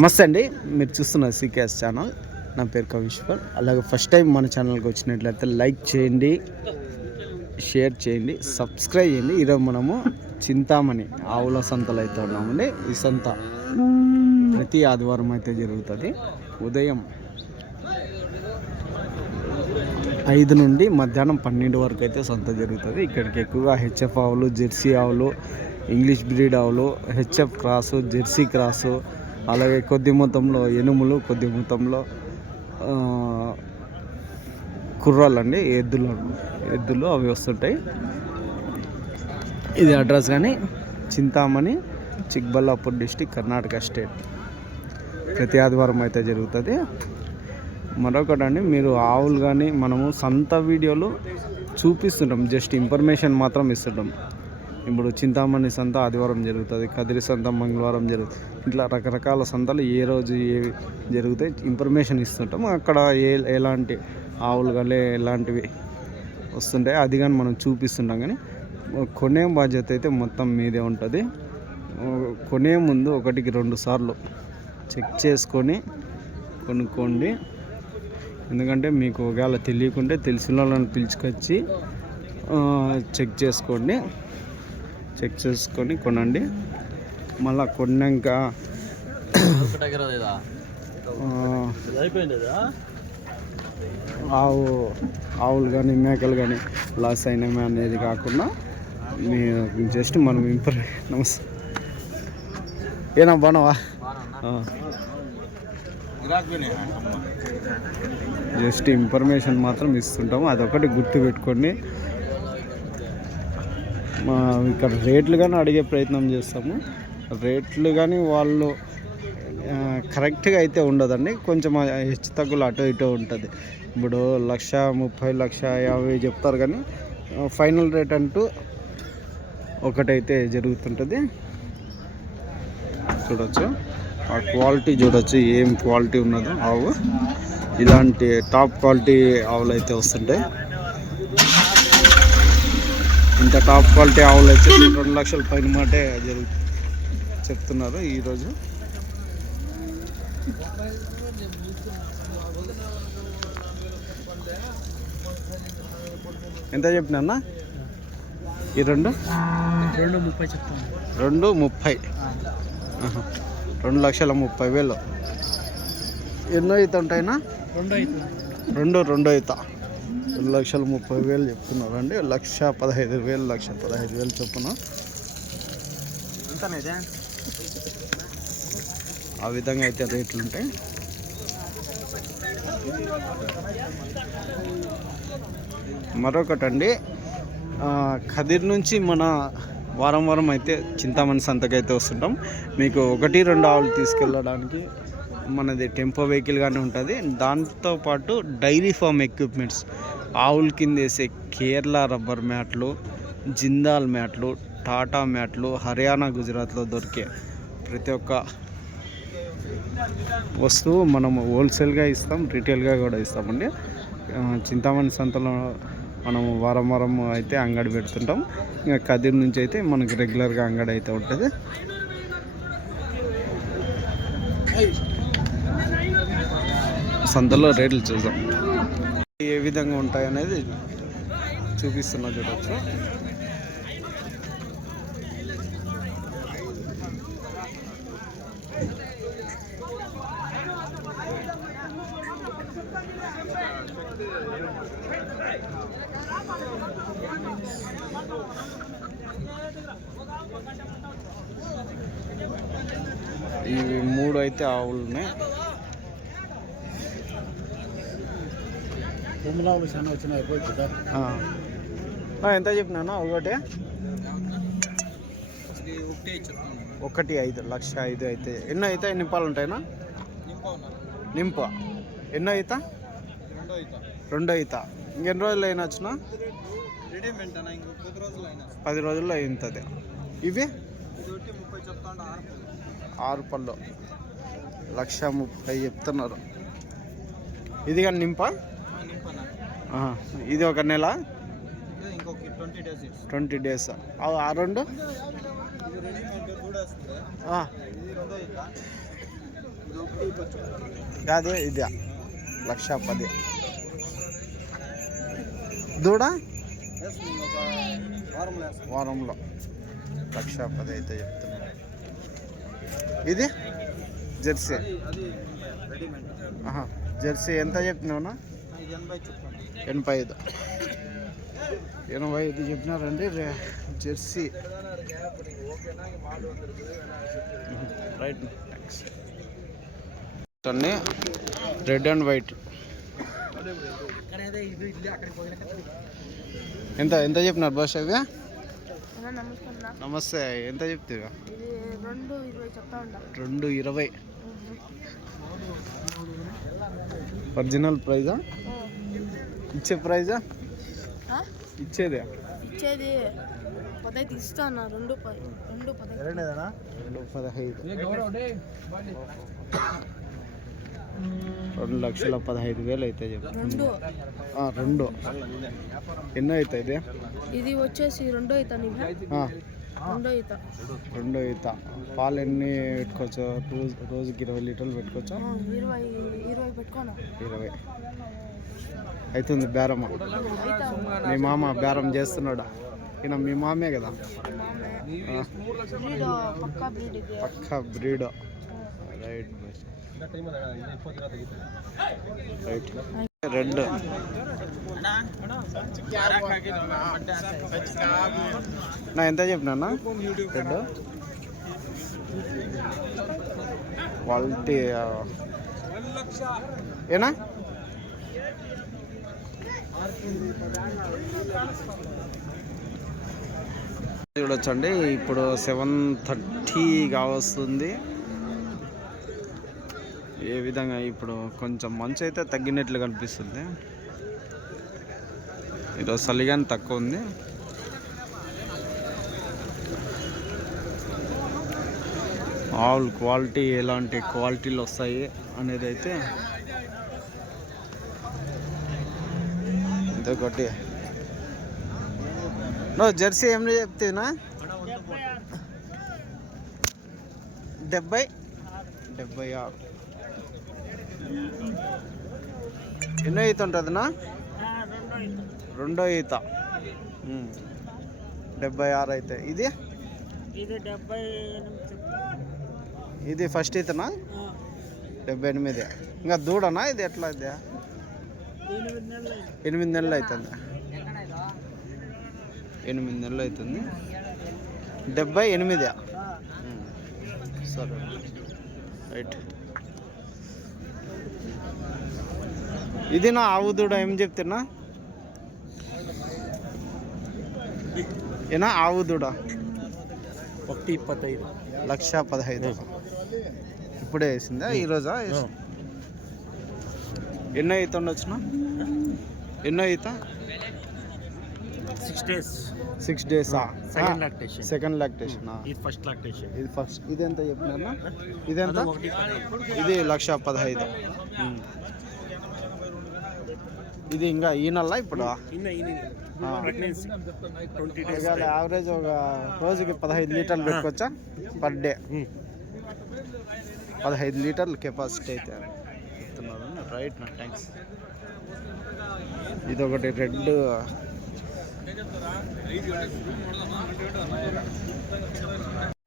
నమస్తే అండి. మీరు చూస్తున్న సీకేఎస్ ఛానల్. నా పేరు కవిశ్వర్. అలాగే ఫస్ట్ టైం మన ఛానల్కి వచ్చినట్లయితే లైక్ చేయండి షేర్ చేయండి సబ్స్క్రైబ్ చేయండి. ఈరోజు మనము చింతామణి ఆవుల సంతలో అయితే ఉన్నామండి. ఈ సంత ప్రతి ఆదివారం అయితే జరుగుతుంది. ఉదయం ఐదు నుండి మధ్యాహ్నం పన్నెండు వరకు అయితే సంత జరుగుతుంది. ఇక్కడికి ఎక్కువగా హెచ్ఎఫ్ ఆవులు జెర్సీ ఆవులు ఇంగ్లీష్ బ్రీడ్ ఆవులు హెచ్ఎఫ్ క్రాసు జెర్సీ క్రాసు అలాగే కొద్ది మొత్తంలో ఎనుములు కొద్ది మొత్తంలో ఆ, కుర్రాళ్ళు అండి ఎద్దులు ఎద్దులు అవి వస్తుంటాయి. ఇది అడ్రస్ కానీ చింతామణి చిక్బల్లాపూర్ డిస్టిక్ కర్ణాటక స్టేట్. ప్రతి ఆదివారం అయితే జరుగుతుంది. మరొకటండి మీరు ఆవులు కానీ మనము సంత వీడియోలు చూపిస్తుంటాం జస్ట్ ఇన్ఫర్మేషన్ మాత్రం ఇస్తుంటాం. ఇప్పుడు చింతామణి సంత ఆదివారం జరుగుతుంది కదిరి సంత మంగళవారం జరుగుతుంది. ఇట్లా రకరకాల సంతలు ఏ రోజు ఏ జరుగుతాయి ఇన్ఫర్మేషన్ ఇస్తుంటాం. అక్కడ ఏ ఎలాంటి ఆవులు కానీ ఎలాంటివి వస్తుంటాయి అది కానీ మనం చూపిస్తుంటాం. కానీ కొనే బాధ్యత అయితే మొత్తం మీదే ఉంటుంది. కొనే ముందు ఒకటికి రెండు సార్లు చెక్ చేసుకొని కొనుక్కోండి. ఎందుకంటే మీకు ఒకవేళ తెలియకుంటే తెలిసిన వాళ్ళని పిలుచుకొచ్చి చెక్ చేసుకోండి. చెక్ చేసుకొని కొనండి. మళ్ళీ కొన్నాక ఆవు ఆవులు కానీ మేకలు కానీ లాస్ అయినామే అనేది కాకుండా మీ జస్ట్ మనం ఇంపర్ నమస్తే ఏనా బాగున్నావా? ఆ. జస్ట్ ఇన్ఫర్మేషన్ మాత్రం ఇస్తుంటాము. అదొకటి గుర్తు పెట్టుకోండి. మా ఇక్కడ రేట్లు కానీ అడిగే ప్రయత్నం చేస్తాము. రేట్లు కానీ వాళ్ళు కరెక్ట్గా అయితే ఉండదండి. కొంచెం హెచ్చు తగ్గులు అటు ఇటు ఉంటుంది. ఇప్పుడు లక్ష ముప్పై లక్ష యాభై చెప్తారు కానీ ఫైనల్ రేట్ అంటూ ఒకటైతే జరుగుతుంటుంది. చూడొచ్చు. ఆ క్వాలిటీ చూడొచ్చు. ఏం క్వాలిటీ ఉన్నదో ఆవు. ఇలాంటి టాప్ క్వాలిటీ ఆవులు అయితే వస్తుంటాయి. ఇంత టాప్ క్వాలిటీ ఆవులు అయితే రెండు లక్షల పైన మాటే జరుగు చెప్తున్నారు ఈరోజు ఎంత చెప్పినా ఈ రెండు? రెండు ముప్పై చెప్తాను రెండు ముప్పై. రెండు లక్షల ముప్పై వేలు. ఎన్నో ఈత ఉంటాయినా రెండు రెండు రెండో ఈత. రెండు లక్షల ముప్పై వేలు చెప్తున్నారు అండి లక్ష పదహైదు వేలు లక్ష పదహైదు వేలు చొప్పున. ఆ విధంగా అయితే రేట్లు ఉంటాయి. మరొకటండి ఖదీర్ నుంచి మన వారం వారం అయితే చింతామణి సంతకైతే వస్తుంటాం. మీకు ఒకటి రెండు ఆవులు తీసుకెళ్ళడానికి మనది టెంపో వెహికల్ కానీ ఉంటుంది. దాంతోపాటు డైరీ ఫామ్ ఎక్విప్మెంట్స్. ఆవుల కింద వేసే కేరళ రబ్బర్ మ్యాట్లు జిందాల్ మ్యాట్లు టాటా మ్యాట్లు హర్యానా గుజరాత్లో దొరికే ప్రతి ఒక్క వస్తువు మనం హోల్సేల్గా ఇస్తాం రీటైల్గా కూడా ఇస్తామండి. చింతామణి సంతలో మనం వారం వారం అయితే అంగడి పెడుతుంటాం. ఇంకా కదిరి నుంచి అయితే మనకి రెగ్యులర్గా అంగడి అయితే ఉంటుంది. సంతలో రేట్లు చూద్దాం. ఏ విధంగా ఉంటాయి అనేది చూపిస్తున్నా చూడొచ్చు. ఇవి మూడు అయితే ఆవులు ఉన్నాయి కొమ్మలావులు చాలా వచ్చిన. ఆ, ఎంత చెప్పినాను? ఒకటి? ఒకటే ఐదు లక్ష ఐదు అయితే. ఎన్నో అయితే? నింపాలు ఉంటాయినా నింప ఎన్నో అవుతా రెండో అవుతా ఇంకెన్ని రోజులు అయినా వచ్చిన? పది రోజుల్లో అవుతుంది ఇవి? ఆరు పళ్ళు. లక్ష ముప్పై చెప్తున్నారు. ఇది కానీ నింప. ఇది ఒక నెల? Twenty days. ఆ రెండు? కాదు ఇదే. లక్ష పది. దూడ? వారంలో. లక్ష పది అయితే చెప్తున్నా. ఇది? జెర్సీ. జెర్సీ ఎంత చెప్తున్నావునా ఎనభై ఐదు. ఎనభై ఐదు చెప్పినారండి. రే- జెర్సీ. రైట్ అన్నీ రెడ్ అండ్ వైట్. ఎంత ఎంత చెప్పినారు బాస్ అవి నమస్తే. ఎంత చెప్తా రెండు ఇరవై. ఒరిజినల్ ప్రైజా ఇచ్చే ప్రైజా? ఇచ్చేదే. ఇచ్చేది. పదైదు ఇస్తా రెండు పది రెండు రెండు పదహైదు. రెండు లక్షల పదహైదు వేలు అయితే చెప్పు. రెండు. ఆ, రెండు. ఎన్నో అవుతాయి ఇది? వచ్చేసి రెండో నీవు? రెండో ఈత. రెండో ఈత. పాలు ఎన్ని పెట్టుకోవచ్చు? రోజు రోజుకి ఇరవై లీటర్లు పెట్టుకోవచ్చా? ఇరవై ఇరవై పెట్టుకోను? ఇరవై. అవుతుంది బేరమ్మ. మీ మామ బేరం చేస్తున్నాడా? ఈయన మీ మామే కదా? ఆ, బ్రీడ్ పక్కా బ్రీడ్ ఇది పక్కా బ్రీడ్. Right right. రెడ్. నా ఎంత చెప్పినా రెడ్. క్వాలిటీ ఏనా? చూడొచ్చండి. ఇప్పుడు సెవెన్ థర్టీ కావస్తుంది. ఏ విధంగా ఇప్పుడు కొంచెం మంచు అయితే తగ్గినట్లు కనిపిస్తుంది. ఈరోజు చలిగాని తక్కువ ఉంది ఆవులు క్వాలిటీ ఎలాంటి క్వాలిటీలు వస్తాయి అనేది అయితే ఇదొకటి నో జెర్సీ ఏం చెప్తేనా? డెబ్బై. డెబ్బై ఆరు. ఎన్నో ఈత ఉంటుందినా? రెండో ఈత. డెబ్బై ఆరు అయితే. ఇది? ఇది ఫస్ట్ ఈతనా? డెబ్బై ఎనిమిది. ఇంకా దూడనా? ఇది ఎట్లా? ఇది? ఎనిమిది నెలలు అవుతుంది. ఎనిమిది నెలలు అవుతుంది. డెబ్బై ఎనిమిదా. సరే. రైట్. ఇది నా ఆవు దూడ ఏం చెప్తున్నా? ఏనా? ఆవు దూడ ఒకటి ఇప్పత్తైదు లక్ష పదహైదు. ఇప్పుడే వేసిందా? ఈరోజా ఎన్నో ఈత ఉండొచ్చునా? ఎన్నో ఈత? Six days six days second lactation second lactation ఇది ఫస్ట్ లాక్టేషన్ ఇది ఫస్ట్ ఇది ఎంత చెప్పినా ఇది ఎంత ఇది లక్ష పదహైదు. ఇది ఇంకా ఈ నెల ఇప్పుడు యావరేజ్ ఒక రోజుకి పదహైదు లీటర్లు పెట్టుకోవచ్చా? పర్ డే పదహైదు లీటర్లు కెపాసిటీ అయితే. రైట్ నా థ్యాంక్స్ ఇది ఒకటి రెడ్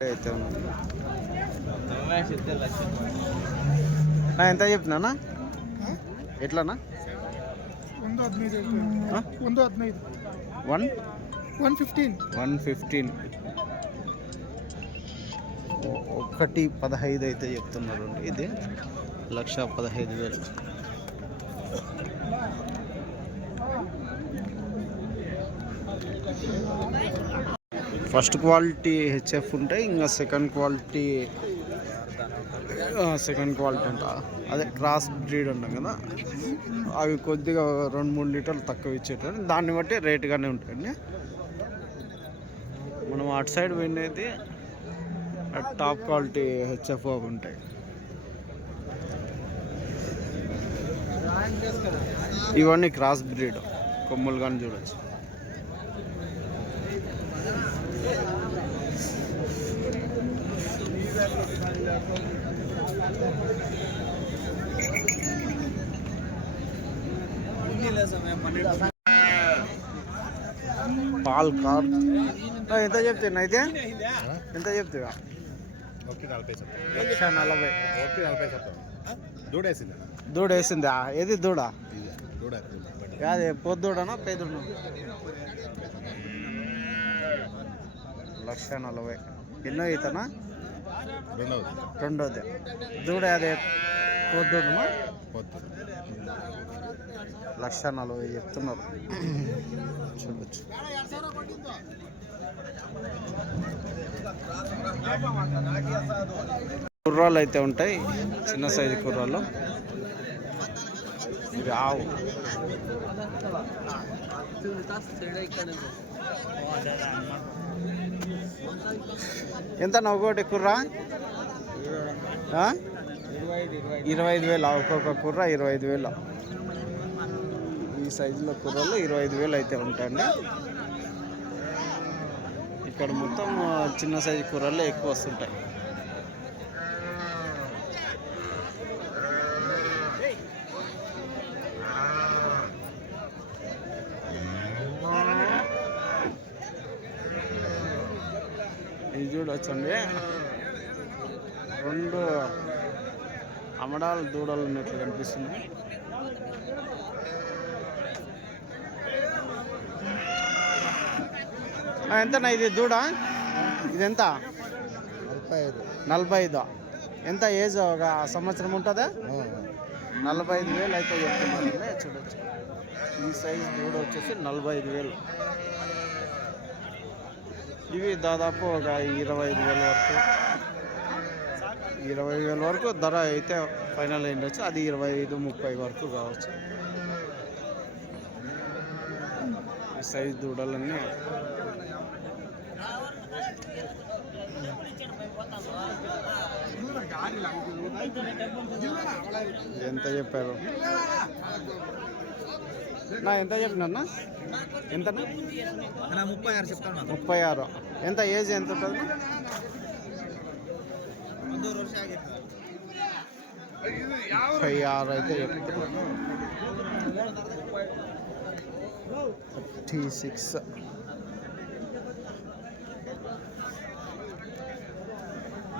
అయితే ఉంది. నా ఎంత చెప్పినానా ఎట్లానా ಒಂದು ಹದಿನೈದು ఆ? ಒಂದು ಹದಿನೈದು one one fifteen one fifteen ఒకటి పదహైదు అయితే చెప్తున్నారు ఇది లక్ష పదహైదు వేలు ఫస్ట్ క్వాలిటీ హెచ్ఎఫ్ ఉంటాయి ఇంకా సెకండ్ క్వాలిటీ సెకండ్ క్వాలిటీ అంట. అదే క్రాస్ బ్రీడ్ అంటాం కదా. అవి కొద్దిగా రెండు మూడు లీటర్లు తక్కువ ఇచ్చేటవి దాన్ని బట్టి రేటుగానే ఉంటాయండి మనం అటు సైడ్ వినేది టాప్ క్వాలిటీ హెచ్ఎఫ్ ఉంటాయి ఇవన్నీ క్రాస్ బ్రీడ్ కొమ్ములు కానీ చూడొచ్చు. పాల్ కార్ ఎంత చెప్తున్నా అయితే? ఎంత చెప్తున్నా? లక్ష నలభై. నలభై చెప్తాను దూడేసింది? దూడ? వేసిందా ఏది దూడ కాదే పొద్దుడనా పేదుడు లక్ష నలభై. ఎన్నో ఈతనా? రెండవది రెండోది. దూడ అదే పొద్దుడునా? పొత్తు లక్ష నలభై చెప్తున్నారు. చూడొచ్చు. కుర్రాలు అయితే ఉంటాయి చిన్న సైజు కుర్రాలు ఇది ఆవు. ఎంత నవ్వుకోటి కుర్రా? ఇరవై ఐదు వేలు ఒక్కొక్క కుర్ర ఇరవై ఐదు వేలు. ఈ సైజులో కుర్రలు ఇరవై ఐదు వేలు అయితే ఉంటాయండి. ఇక్కడ మొత్తం చిన్న సైజు కూరలు ఎక్కువ వస్తుంటాయి. ఇది వచ్చింది రెండు అమడాల దూడలు ఉన్నట్లు కనిపిస్తుంది ఎంతనా ఇది దూడ? ఇది ఎంత? నలభై ఐదు నలభై ఐదు. ఎంత ఏజ్ ఒక సంవత్సరం ఉంటుందా? నలభై ఐదు వేలు అయితే చెప్తున్నాను. చూడొచ్చు. ఈ సైజ్ దూడ వచ్చేసి నలభై ఐదు వేలు. ఇవి దాదాపు ఒక ఇరవై ఐదు వేల వరకు. ఇరవై వేల వరకు ధర అయితే ఫైనల్ అయ్యిండొచ్చు అది ఇరవై ఐదు ముప్పై వరకు కావచ్చు. సైజ్ దూడలన్నీ. ఎంత చెప్పారు? నా ఎంత చెప్పినా ఎంత ముప్పై ఆరు చెప్తాను ముప్పై ఆరు ఎంత ఏజ్ ఎంత ఉంటుంది? ముప్పై ఆరు అయితే థర్టీ సిక్స్.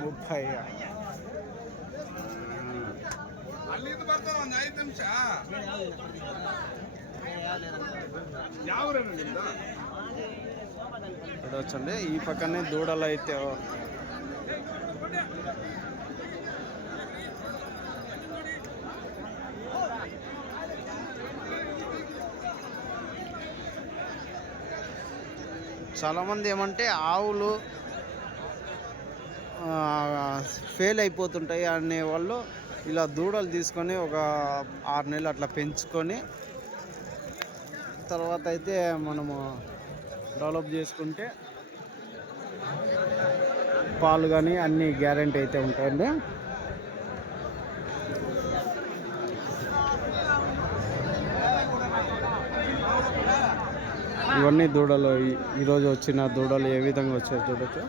ముప్పై. ఆరు ఇక్కడ వచ్చండి ఈ పక్కనే దూడలు అయితే. చాలామంది ఏమంటే ఆవులు ఫెయిల్ అయిపోతుంటాయి అనే వాళ్ళు ఇలా దూడలు తీసుకొని ఒక ఆరు నెలలు అట్లా పెంచుకొని తర్వాత అయితే మనము డెవలప్ చేసుకుంటే పాలు కానీ అన్ని గ్యారంటీ అయితే ఉంటాయండి. ఇవన్నీ దూడలు ఈ- ఈరోజు వచ్చిన దూడలు ఏ విధంగా వచ్చాయో చూడొచ్చు?